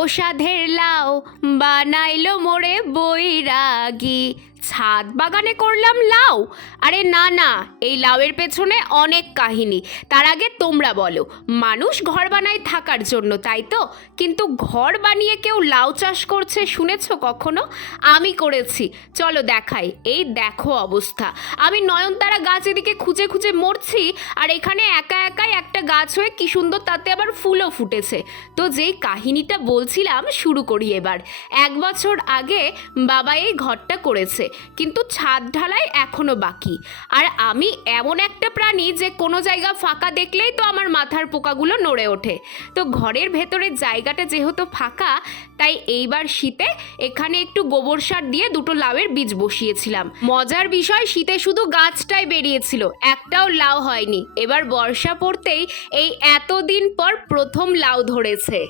ও সাধের লাউ বানাইলো মোরে বৈরাগী, ছাদ বাগানে করলাম লাউ। আরে না না, এই লাউয়ের পেছনে অনেক কাহিনী। তার আগে তোমরা বলো, মানুষ ঘর বানায় থাকার জন্য, তাই তো? কিন্তু ঘর বানিয়ে কেউ লাউ চাষ করছে শুনেছো কখনো? আমি করেছি, চলো দেখাই। এই দেখো অবস্থা, আমি নয়নতারা গাছ এদিকে খুঁজে খুঁজে মরছি, আর এখানে একা একাই একটা গাছ হয়ে কি সুন্দর, তাতে আবার ফুলও ফুটেছে। তো যেই কাহিনীটা বলছিলাম, শুরু করি এবার। 1 বছর আগে বাবা এই ঘরটা করেছে, কিন্তু ছাদ ঢালাই এখনো বাকি। আর আমি এমন একটা প্রাণী যে কোনো জায়গা ফাঁকা দেখলেই তো আমার মাথার পোকাগুলো নড়ে ওঠে। তো ঘরের ভেতরের জায়গাটা যেহেতু ফাঁকা, তাই এইবার শীতে এখানে একটু গোবর সার দিয়ে 2টো লাউয়ের বীজ বসিয়েছিলাম। মজার বিষয়, শীতে শুধু গাছটাই বেরিয়েছিল, একটাও লাউ হয়নি। এবার বর্ষা পড়তেই এই এতদিন পর প্রথম লাউ ধরেছে।